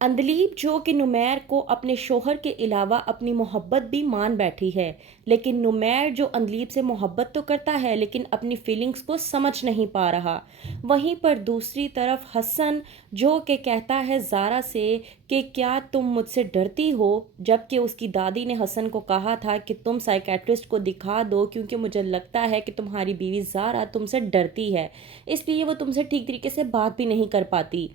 اندلیب جو کہ نمیر کو اپنے شوہر کے علاوہ اپنی محبت بھی مان بیٹھی ہے، لیکن نمیر جو اندلیب سے محبت تو کرتا ہے لیکن اپنی فیلنگز کو سمجھ نہیں پا رہا۔ وہیں پر دوسری طرف حسن جو کہ کہتا ہے زارا سے کہ کیا تم مجھ سے ڈرتی ہو، جبکہ اس کی دادی نے حسن کو کہا تھا کہ تم سائیکیٹرسٹ کو دکھا دو کیونکہ مجھے لگتا ہے کہ تمہاری بیوی زارا تم سے ڈرتی ہے، اس لیے وہ تم سے ٹھیک طریقے سے بات بھی نہیں کر پاتی۔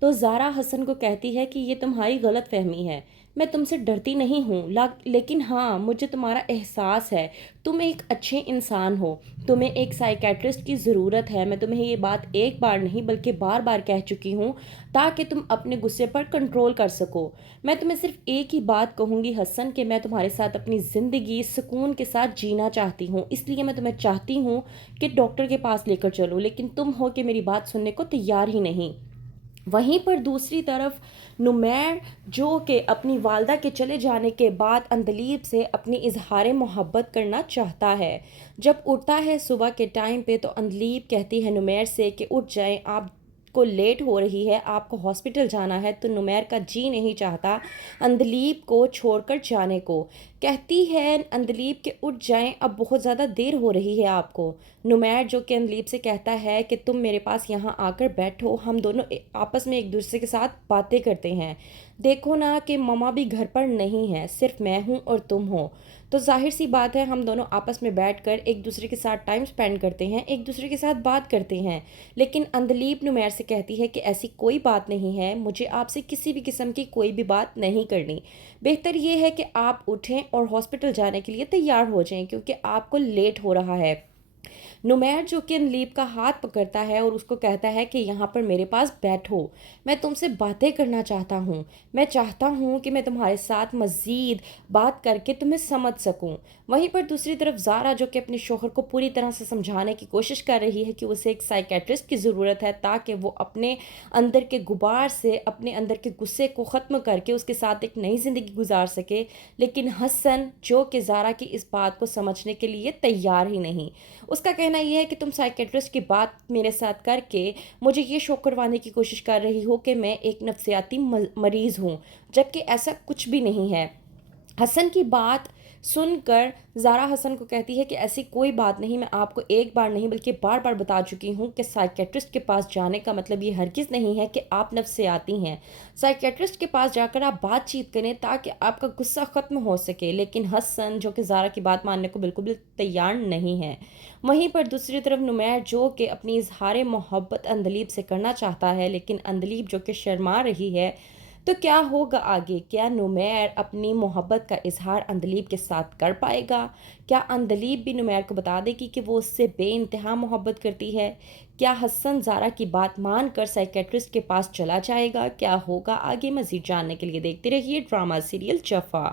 تو زارا حسن کو کہتی ہے کہ یہ تمہاری غلط فہمی ہے، میں تم سے ڈرتی نہیں ہوں، لیکن ہاں مجھے تمہارا احساس ہے، تم ایک اچھے انسان ہو، تمہیں ایک سائیکیٹرسٹ کی ضرورت ہے، میں تمہیں یہ بات ایک بار نہیں بلکہ بار بار کہہ چکی ہوں تاکہ تم اپنے غصے پر کنٹرول کر سکو۔ میں تمہیں صرف ایک ہی بات کہوں گی حسن کہ میں تمہارے ساتھ اپنی زندگی سکون کے ساتھ جینا چاہتی ہوں، اس لیے میں تمہیں چاہتی ہوں کہ ڈاکٹر کے پاس لے کر چلو، لیکن تم ہو کہ میری بات سننے کو تیار ہی نہیں۔ وہیں پر دوسری طرف نمیر جو کہ اپنی والدہ کے چلے جانے کے بعد اندلیب سے اپنی اظہار محبت کرنا چاہتا ہے۔ جب اٹھتا ہے صبح کے ٹائم پہ تو اندلیب کہتی ہے نمیر سے کہ اٹھ جائیں، آپ کو لیٹ ہو رہی ہے، آپ کو ہاسپٹل جانا ہے، تو نمیر کا جی نہیں چاہتا اندلیب کو چھوڑ کر جانے کو۔ کہتی ہے اندلیب کہ اٹھ جائیں، اب بہت زیادہ دیر ہو رہی ہے آپ کو۔ نمیر جو کہ اندلیب سے کہتا ہے کہ تم میرے پاس یہاں آ کر بیٹھو، ہم دونوں آپس میں ایک دوسرے کے ساتھ باتیں کرتے ہیں، دیکھو نا کہ مما بھی گھر پر نہیں ہے، صرف میں ہوں اور تم ہو، تو ظاہر سی بات ہے ہم دونوں آپس میں بیٹھ کر ایک دوسرے کے ساتھ ٹائم سپینڈ کرتے ہیں، ایک دوسرے کے ساتھ بات کرتے ہیں۔ لیکن اندلیب نمیر سے کہتی ہے کہ ایسی کوئی بات نہیں ہے، مجھے آپ سے کسی بھی قسم کی کوئی بھی بات نہیں کرنی، بہتر یہ ہے کہ آپ اٹھیں اور ہاسپٹل جانے کے لیے تیار ہو جائیں کیونکہ آپ کو لیٹ ہو رہا ہے۔ نمیر جو کہ اندلیب کا ہاتھ پکڑتا ہے اور اس کو کہتا ہے کہ یہاں پر میرے پاس بیٹھو، میں تم سے باتیں کرنا چاہتا ہوں، میں چاہتا ہوں کہ میں تمہارے ساتھ مزید بات کر کے تمہیں سمجھ سکوں۔ وہیں پر دوسری طرف زارا جو کہ اپنے شوہر کو پوری طرح سے سمجھانے کی کوشش کر رہی ہے کہ اسے ایک سائیکیٹرسٹ کی ضرورت ہے تاکہ وہ اپنے اندر کے غبار سے، اپنے اندر کے غصے کو ختم کر کے اس کے ساتھ ایک نئی زندگی گزار سکے، لیکن حسن جو کہ زارا کی اس بات کو سمجھنے کے لیے تیار ہی نہیں۔ اس کا کہنا یہ ہے کہ تم سائیکیٹرسٹ کی بات میرے ساتھ کر کے مجھے یہ شو کروانے کی کوشش کر رہی ہو کہ میں ایک نفسیاتی مریض ہوں، جبکہ ایسا کچھ بھی نہیں ہے۔ حسن کی بات سن کر زارا حسن کو کہتی ہے کہ ایسی کوئی بات نہیں، میں آپ کو ایک بار نہیں بلکہ بار بار بتا چکی ہوں کہ سائیکیٹرسٹ کے پاس جانے کا مطلب یہ ہرگز نہیں ہے کہ آپ نفسیاتی ہیں۔ سائیکیٹرسٹ کے پاس جا کر آپ بات چیت کریں تاکہ آپ کا غصہ ختم ہو سکے، لیکن حسن جو کہ زارا کی بات ماننے کو بالکل بھی تیار نہیں ہے۔ وہیں پر دوسری طرف نمیر جو کہ اپنی اظہار محبت اندلیب سے کرنا چاہتا ہے لیکن اندلیب جو کہ شرما رہی ہے، تو کیا ہوگا آگے؟ کیا نمیر اپنی محبت کا اظہار اندلیب کے ساتھ کر پائے گا؟ کیا اندلیب بھی نمیر کو بتا دے گی کہ وہ اس سے بے انتہا محبت کرتی ہے؟ کیا حسن زارا کی بات مان کر سائیکیٹرسٹ کے پاس چلا جائے گا؟ کیا ہوگا آگے؟ مزید جاننے کے لیے دیکھتے رہیے ڈرامہ سیریل جفا۔